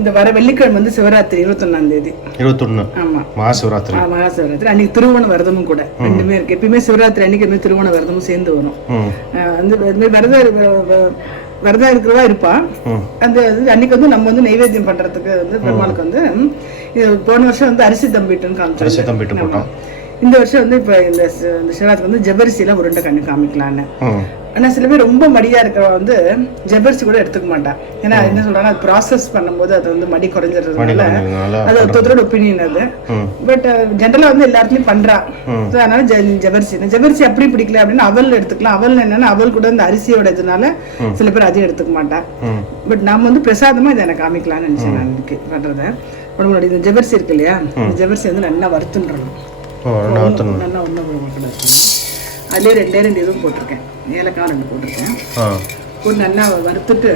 இந்த வர வெள்ளிக்கிழமை வந்து சிவராத்திரி 21ஆம் தேதி. 21. ஆமா, மகா சிவராத்திரி. மகா சிவராத்திரி அன்னைக்கு திருவோண விரதமும் கூட ரெண்டுமே இருக்கு. எப்பயுமே சிவராத்திரி அன்னைக்கு திருவோண விரதமும் சேர்ந்து வரும். அந்த விரதம் இருக்கிறவா இருப்பா. அந்த அன்னைக்கு வந்து நம்ம வந்து நைவேத்தியம் பண்றதுக்கு வந்து பெருமாளுக்கு வந்து போன வருஷம் வந்து அரிசி தம்பிட்டுன்னு காமிச்சோம். இந்த வருஷம் வந்து இப்ப இந்த சிவராத்திரி வந்து ஜவ்வரிசியில உருண்டை கண்ணு காமிக்கலான்னு. ஆனா சில பேர் ரொம்ப மடியா இருக்கிறவ வந்து ஜவ்வரிசி கூட எடுத்துக்க மாட்டான். ஏன்னா என்ன சொல்றாங்க, அது ப்ராசஸ் பண்ணும்போது அது வந்து மடி குறைஞ்சிடுறதுனால அது ஒருத்தரோட ஒப்பீனியன் அது. பட் ஜென்ரலா வந்து எல்லாத்துலயும் பண்றா. அதனால ஜவ்வரிசி அப்படி பிடிக்கல அப்படின்னா அவல் எடுத்துக்கலாம். அவல் என்னன்னா அவல் கூட இந்த அரிசியோட இதனால சில பேர் அதையும் எடுத்துக்க மாட்டா. பட் நாம வந்து பிரசாதமா இதை எனக்கு காமிக்கலாம்னு நினைச்சேன் நான் இன்னைக்கு பண்றத. உடம்புடைய இந்த ஜவ்வரிசி இருக்கு இல்லையா, இந்த ஜவ்வரிசி வந்து நல்லா வறுத்துன்றணும். நல்லா ஒன்றும் அதுலேயே 2 இதுவும் போட்டிருக்கேன், ஏலக்காய் 2 போட்டிருக்கேன். ஒரு நல்லா வறுத்துட்டு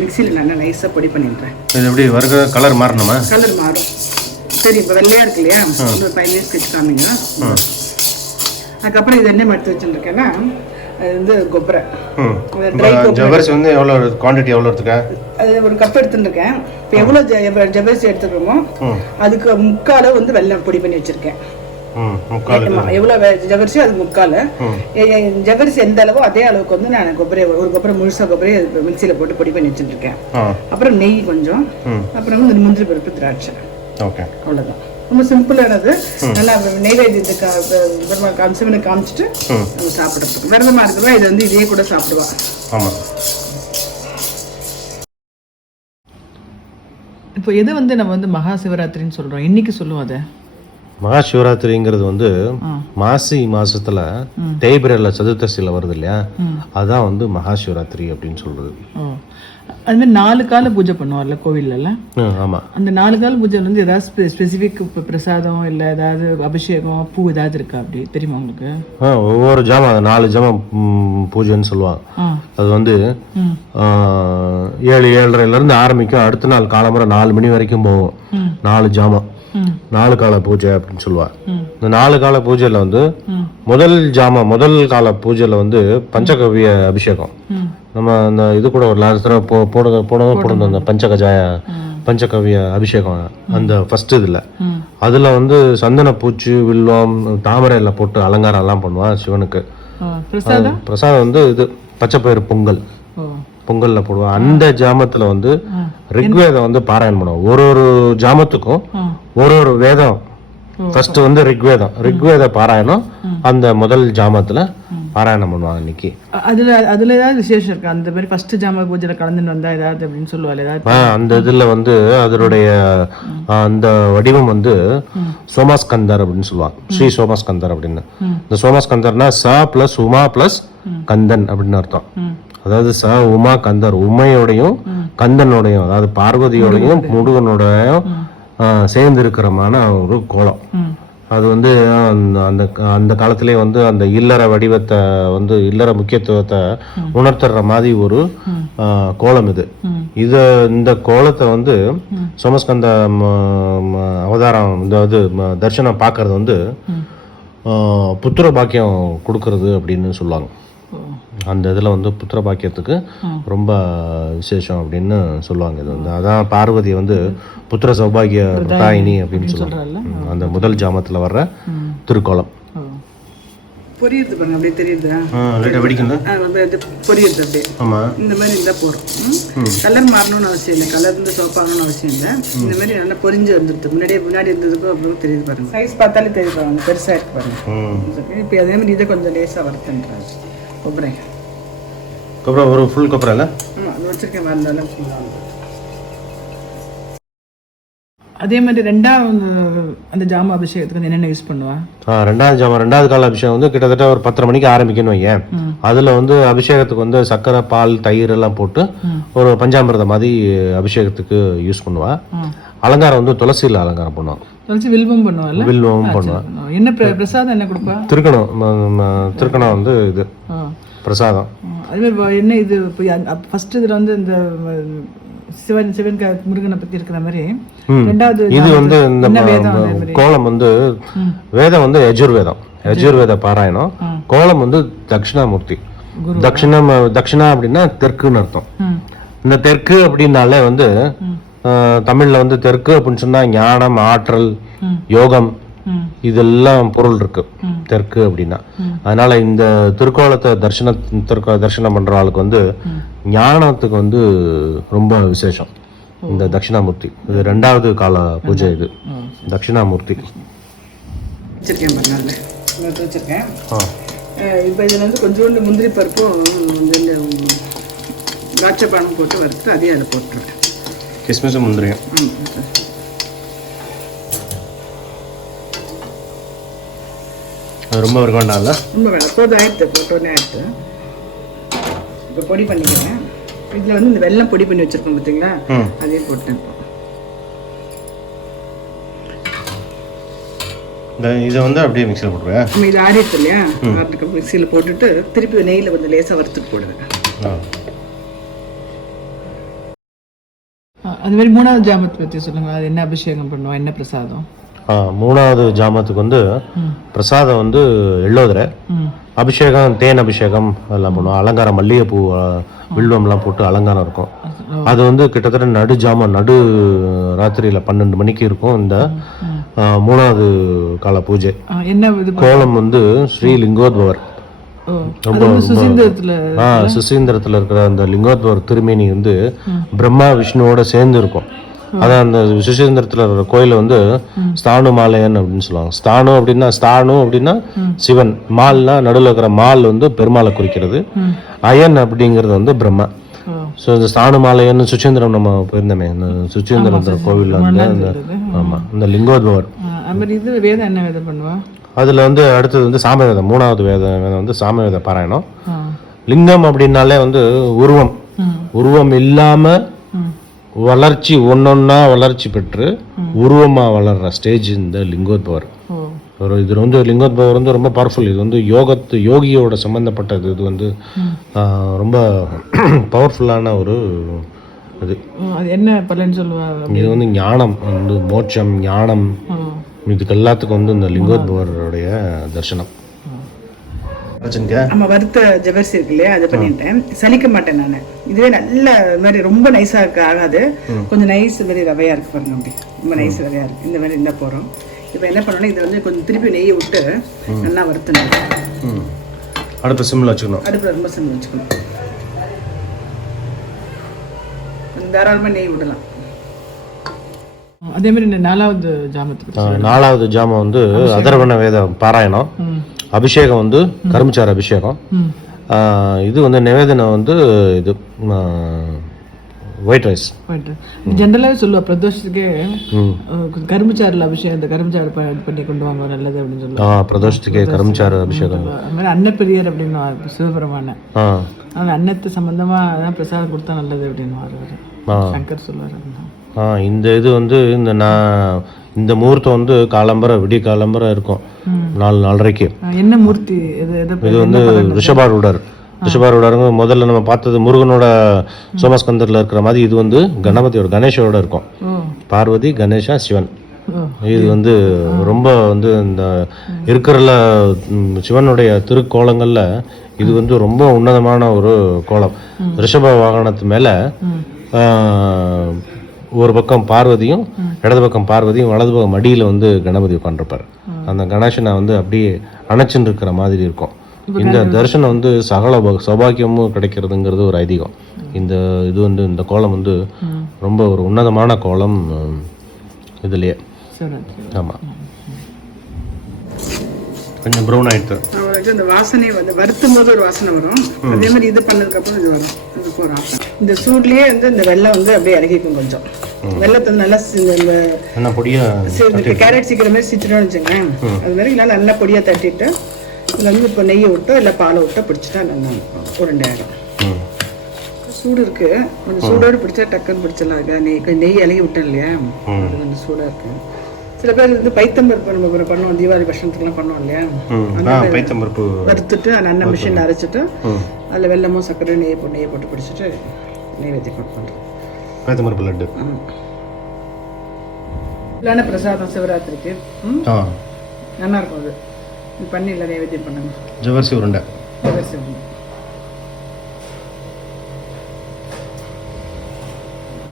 மிக்சியில் நல்லா நைஸாக பொடி பண்ணிடுறேன். இது எப்படி வறுக்க கலர் மாறணுமா? கலர் மாறும். சரி, இப்போ வெள்ளையாக இருக்கு இல்லையா, ஒரு 5 மினிட்ஸ் கழிச்சு காமிங்க. அதுக்கப்புறம் இது என்ன எடுத்து வச்சுருக்கேன்னா அது வந்து கொப்பரை, ட்ரை ஜவ்வரிசி வந்து எவ்வளோ குவான்டிட்டி எவ்வளோ எடுத்துக்க? அது ஒரு கப் எடுத்துருக்கேன். இப்போ எவ்வளோ ஜவ்வரிசி எடுத்துக்கிறோமோ அதுக்கு 3/4 வந்து வெல்லம் பொடி பண்ணி வச்சுருக்கேன். எவ்வளவு ஜவ்வரிசி அது 3/4. ஜவ்வரிசி எந்த அளவோ அதே அளவுக்கு வந்து நான் ஒரு கொப்பரை முழுசா கொப்பரையை மிக்சியில போட்டு பொடி பண்ணி வச்சுருக்கேன். அப்புறம் நெய் கொஞ்சம், அப்புறம் வந்து முந்திரி பருப்பு, திராட்சை. அவ்வளவுதான், ரொம்ப சிம்பிளானது. நல்லா நெய்வேத்தியத்துக்கு சிவனுக்கு காமிச்சிட்டு நம்ம சாப்பிடுறதுக்கு விரதமா இருக்கிறவா இதை வந்து இதே கூட சாப்பிடுவா. இப்போ எது வந்து நம்ம வந்து மகா சிவராத்திரின்னு சொல்றோம், இன்னைக்கு சொல்லுவோம். அதை மகா சிவராத்திரிங்கிறது வந்து மாசி மாசத்துல தேய்பிரையில சதுர்த்தசியில வருது இல்லையா, அதான் வந்து மகா சிவராத்திரி அப்படின்னு சொல்றது. அது மாதிரி 4 கால பூஜை பண்ணுவார்ல கோவில்ல. ஆமா, அந்த 4 கால பூஜை வந்து ஏதாவது ஸ்பெசிபிக் பிரசாதம் இல்ல ஏதாவது அபிஷேகம் பூ ஏதாவது இருக்கா, அப்படி தெரியுமா உங்களுக்கு? ஒவ்வொரு ஜாமம் 4 ஜாமம் பூஜைன்னு சொல்லுவாங்க. அது வந்து 7, 7:30ல இருந்து ஆரம்பிக்கும். அடுத்த நாள் காலம்புற 4 மணி வரைக்கும் போகும். 4 ஜாமம் 4 கால பூஜை அப்படின்னு சொல்லுவாங்க. இந்த 4 கால பூஜையில வந்து முதல் கால பூஜையில வந்து பஞ்சகவ்ய அபிஷேகம். நம்ம அந்த இது கூட ஒரு போடுறது அந்த பஞ்சகவ்ய அபிஷேகம். அந்த ஃபர்ஸ்ட் அதுல வந்து சந்தன பூச்சி, வில்வம், தாமரையில போட்டு அலங்காரம் எல்லாம் பண்ணுவான் சிவனுக்கு. பிரசாதம் வந்து இது பச்சைப்பயிறு பொங்கல்ல போடுவான். அந்த ஜாமத்துல வந்து ரிக்வேதம் வந்து பாராயணம் பண்ணுவோம். ஒரு ஜாமத்துக்கும் ஒரு வேதம். ஃபர்ஸ்ட் வந்து ரிக்வேத பாராயணம் அந்த முதல் ஜாமத்துல பாராயணம் பண்ணுவாங்க இன்னைக்கு. அதுல ஏதாவது விசேஷம் இருக்கு? அந்த மாதிரி ஃபர்ஸ்ட் ஜாம பூஜையில கலந்துட்டு வந்தா ஏதாவது அப்படின்னு சொல்லுவாங்க ஏதாவது? அந்த இதுல வந்து அதனுடைய அந்த வடிவம் வந்து சோமாஸ்கந்தர் அப்படின்னு சொல்லுவாங்க. ஸ்ரீ சோமாஸ்கந்தர் அப்படின்னு. இந்த சோமாஸ்கந்தர்னா ச பிளஸ் உமா பிளஸ் கந்தன் அப்படின்னு அர்த்தம். அதாவது ச உமா கந்தர், உமையோடையும் கந்தனோடையும், அதாவது பார்வதியோடையும் முருகனோடையும் சேர்ந்து இருக்கிறமான ஒரு கோலம். அது வந்து அந்த காலத்திலே வந்து அந்த இல்லற வடிவத்தை வந்து இல்லற முக்கியத்துவத்தை உணர்த்துற மாதிரி ஒரு கோலம் இது. இந்த கோலத்தை வந்து சோமஸ்கந்த அவதாரம் இந்த தர்சனம் பார்க்கறது வந்து புத்திர பாக்கியம் கொடுக்கறது அப்படின்னு சொல்லுவாங்க. அந்த இதில் வந்து புத்திர பாக்கியத்துக்கு ரொம்ப விசேஷம் அப்படின்னு சொல்லுவாங்க. இது வந்து அதான் பார்வதி வந்து புத்திர சௌபாகிய பிரதாயினி அப்படின்னு சொல்லுவாங்க. அந்த முதல் ஜாமத்தில் வர்ற திருக்கோலம் பொரியுது பாருங்க, அப்படியே தெரியுது. பொரியுது அப்படியே. இந்த மாதிரி இருந்தால் போகிறோம். கலர் மாறணும்னு அவசியம் இல்லை, கலர் இருந்து சோப்பாகணும்னு அவசியம் இல்லை. இந்த மாதிரி நல்லா பொரிஞ்சு வந்துடுது. முன்னாடி இருந்ததுக்கும் அப்புறம் தெரியுது பாருங்க. சைஸ் பார்த்தாலே தெரியுது பாருங்க, பெருசாக இருக்கு பாருங்க. இப்போ அதே மாதிரி இதை கொஞ்சம் லேசாக வறுத்துன்றாங்க. கொப்பரை ஒரு ஃபுல் கொப்பரை இல்லை வச்சிருக்கேன். வந்தாலும் அதே மாதிரி ரெண்டாவது அந்த ஜாம அபிஷேகத்துக்கு என்னென்ன யூஸ் பண்ணுவா? ரெண்டாவது கால அபிஷேகம் வந்து கிட்டத்தட்ட ஒரு 10:30 மணிக்கு ஆரம்பிக்கணும். ஏன் அதுல வந்து அபிஷேகத்துக்கு வந்து சர்க்கரை, பால், தயிர் எல்லாம் போட்டு ஒரு பஞ்சாமிரதம் மாதிரி அபிஷேகத்துக்கு யூஸ் பண்ணுவா. அலங்காரம் வந்து துளசியில் அலங்காரம் பண்ணுவாங்க. துளசி வில்வம் பண்ணுவாங்க. வில்வம் பண்ணுவாங்க. என்ன பிரசாதம் என்ன கொடுப்பா? திருக்கணம் வந்து இது பிரசாதம். அதே மாதிரி என்ன இது ஃபர்ஸ்ட் இதுல வந்து இந்த சிவன் முருகனை பத்தி இருக்கிற மாதிரி ரெண்டாவது இது வந்து இந்த கோலம் வந்து வேதம் வந்து யஜுர்வேத பாராயணம். கோலம் வந்து தட்சிணாமூர்த்தி. தட்சிணா அப்படின்னா தெற்குன்னு அர்த்தம். இந்த தெற்கு அப்படின்னாலே வந்து தமிழில் வந்து தெற்கு அப்படின்னு சொன்னால் ஞானம், ஆற்றல், யோகம் இதெல்லாம் பொருள் இருக்கு தெற்கு அப்படின்னா. அதனால இந்த திருக்கோலத்தை தரிசனம் பண்ற ஆளுக்கு வந்து ஞானத்துக்கு வந்து ரொம்ப விசேஷம். இந்த தட்சிணாமூர்த்தி இது 2வது கால பூஜை. இது தட்சிணாமூர்த்தி வச்சிருக்கேன். இப்போ இதில் வந்து கொஞ்சோண்டு முந்திரி பருப்பும் திராட்சை பழம் போட்டு வறுத்து அதையும் அதில் போட்டுருவேன். கிஸ்மிஸும் முந்திரியும். ரொம்ப வேண்டாம்ல? ரொம்ப வேண்டாம், போதும். ஆயிடுத்து, போட்டோன்னே ஆயிடுத்து. இப்போ பொடி பண்ணிக்கிறேன். இதில் வந்து இந்த வெல்லம் பொடி பண்ணி வச்சுருக்கோம் பார்த்தீங்களா, அதையும் போட்டேன். இதை வந்து அப்படியே மிக்சியில் போட்டுருவேன். நம்ம இது ஆறிடுது இல்லையா, ஆறுக்கு மிக்சியில் போட்டுட்டு திருப்பி நெய்யில் கொஞ்சம் லேசாக வறுத்துட்டு போடுவேன். அது மாதிரி 3வது ஜாமத்தை பற்றி சொல்லுங்கள். அது என்ன அபிஷேகம் பண்ணுவோம், என்ன பிரசாதம்? 3வது ஜாமத்துக்கு வந்து பிரசாதம் வந்து எள்ளோதரை அபிஷேகம், தேன் அபிஷேகம் அதெல்லாம் பண்ணுவோம். அலங்காரம், மல்லிகைப்பூ, வில்வம்லாம் போட்டு அலங்காரம் இருக்கும். அது வந்து கிட்டத்தட்ட நடு ராத்திரியில் 12 மணிக்கு இருக்கும் இந்த 3வது கால பூஜை. கோலம் வந்து ஸ்ரீ லிங்கோத்பவர். ரொம்ப சுசீந்திரத்தில் இருக்கிற அந்த லிங்கோத்பவர் திருமேனி வந்து பிரம்மா விஷ்ணுவோட சேர்ந்து இருக்கும். அதான் அந்த சுசீந்திரத்தில் இருக்கிற கோயிலை வந்து ஸ்தானு மாலையன் அப்படின்னு சொல்லுவாங்க. ஸ்தானு அப்படின்னா சிவன், மால்னா நடுவில் இருக்கிற மால் வந்து பெருமாளை குறிக்கிறது, அயன் அப்படிங்கிறது வந்து பிரம்மா. ஸோ இந்த ஸ்தானு மாலையன் சுசீந்திரம் நம்ம போயிருந்தோமே, இந்த சுசீந்திரம் கோவில் வந்து ஆமாம் இந்த லிங்கோத்பவர். அதில் வந்து அடுத்தது வந்து சாமவேதம். 3வது வேதம் வந்து சாமவேத பாராயணம். லிங்கம் அப்படின்னாலே வந்து உருவம் இல்லாமல் வளர்ச்சி ஒன்னொன்னா வளர்ச்சி பெற்று உருவமா வளர்ற ஸ்டேஜ் இந்த லிங்கோத்பவர். இது வந்து லிங்கோத்பவர் வந்து ரொம்ப பவர்ஃபுல். இது வந்து யோகியோட சம்பந்தப்பட்டது. இது வந்து ரொம்ப பவர்ஃபுல்லான ஒரு இது. என்ன பலன் சொல்லுவாங்க? இது வந்து ஞானம், வந்து மோட்சம், ஞானம், இதுக்கு எல்லாத்துக்கும் வந்து இந்த லிங்கோத்பவருடைய தரிசனம். நம்ம வறுத்த ஜவ்வரிசி இருக்கு இல்லையா, அதை பண்ணிட்டேன். சலிக்க மாட்டேன் நான். இதுவே நல்ல மாதிரி ரொம்ப நைஸா இருக்கு, ஆகாது. கொஞ்சம் நைஸ் மாதிரி ரவையா இருக்கு பாருங்க, அப்படி ரொம்ப நைஸ் ரவையா இருக்கு. இந்த மாதிரி இருந்தா போறோம். இப்போ என்ன பண்ணணும், இதை வந்து கொஞ்சம் திருப்பி நெய்யை விட்டு நல்லா வறுத்தணும். அடுப்பு சிம்ல வச்சுக்கணும். அடுப்பு ரொம்ப சிம்ல வச்சுக்கணும். தாராளமாக நெய் விடலாம். அதே மாதிரி இந்த 4வது ஜாமத்துக்கு 4வது ஜாமம் வந்து அதர்வண வேத பாராயணம். அபிஷேகம் வந்து கரும்புச்சாறு அபிஷேகம். இது வந்து நிவேதனம் வந்து இது ஒயிட் ரைஸ். ஜென்ரலாகவே சொல்லுவா பிரதோஷத்துக்கே கரும்புச்சாறுல அபிஷேகம், இந்த கரும்புச்சாறு பண்ணி கொண்டு வாங்க நல்லது அப்படின்னு சொல்லுவாங்க. பிரதோஷத்துக்கே கரும்புச்சாறு அபிஷேகம். அது மாதிரி அன்னப்பிரியர் அப்படின்னு சிவபெருமான அன்னத்து சம்பந்தமா அதான் பிரசாதம் கொடுத்தா நல்லது அப்படின்னு சங்கர் சொல்லுவார். இந்த இது வந்து இந்த முகூர்த்தம் வந்து விடிய காலம்பரை இருக்கும் 4:30. என்ன மூர்த்தி இது வந்து ரிஷபாரூடருங்க. முதல்ல நம்ம பார்த்தது முருகனோட சோமஸ்கந்தரில் இருக்கிற மாதிரி இது வந்து கணபதியோட கணேஷோட இருக்கும். பார்வதி, கணேஷா, சிவன். இது வந்து ரொம்ப வந்து இந்த இருக்கிற சிவனுடைய திருக்கோலங்கள்ல இது வந்து ரொம்ப உன்னதமான ஒரு கோலம். ரிஷப வாகனத்து மேல ஒரு பக்கம் பார்வதியும், இடது பக்கம் பார்வதியும், வலது பக்கம் மடியில் வந்து கணபதி உட்காந்துருப்பார். அந்த கணேசனை வந்து அப்படியே அணைச்சுன்னு இருக்கிற மாதிரி இருக்கும். இந்த தரிசனம் வந்து சகல சௌபாக்கியமும் கிடைக்கிறதுங்கிறது ஒரு ஐதீகம். இது வந்து இந்த கோலம் வந்து ரொம்ப ஒரு உன்னதமான கோலம் இதுலயே. ஆமாம், கொஞ்சம் ப்ரௌன் ஆயிடுது. அந்த வாசனை வந்து வறுத்தும் போது ஒரு வாசனை வரும். அதே மாதிரி இது பண்ணதுக்கு அப்புறம் இது வரும். இந்த சூட்லயே வந்து இந்த வெள்ளம் வந்து அப்படியே இறக்கிக்கும். கொஞ்சம் வெள்ளத்தை நல்லா இந்த பொடியா கேரட் சீக்கிர மாதிரி சீச்சிட்டோம்னு வச்சுக்கேன். அது மாதிரி நல்லா பொடியா தட்டிட்டு இதில் வந்து இப்போ நெய்யை விட்டோ இல்லை பாலை விட்டோ பிடிச்சிட்டா நல்லா உருண்டையாயிடும். சூடு இருக்கு, கொஞ்சம் சூடோடு பிடிச்சா டக்குன்னு பிடிச்சிடலாம். இருக்கு நெய் இலகி விட்டோம் இல்லையா, அது கொஞ்சம் சூடாக இருக்கு. சில பேர் வந்து பைத்தம்பருப்பு நம்ம பண்ணுவோம், தீபாவளி பட்சத்துக்குலாம் பண்ணுவோம் இல்லையா, பைத்தம்பருப்பு வறுத்துட்டு அந்த மிஷின் அரைச்சிட்டு அதில் வெல்லமும் சர்க்கரை நெய்யை போட்டு பிடிச்சிட்டு நெய்வேத்தியம் பண்ணுறோம். பைத்தம்பருப்பு லட்டு இல்லைன்னா பிரசாதம் சிவராத்திரிக்கு நல்லா இருக்கும். அது பண்ணி இல்லை நைவேத்தியம் பண்ணுங்க. ஜவ்வரிசி உருண்டை.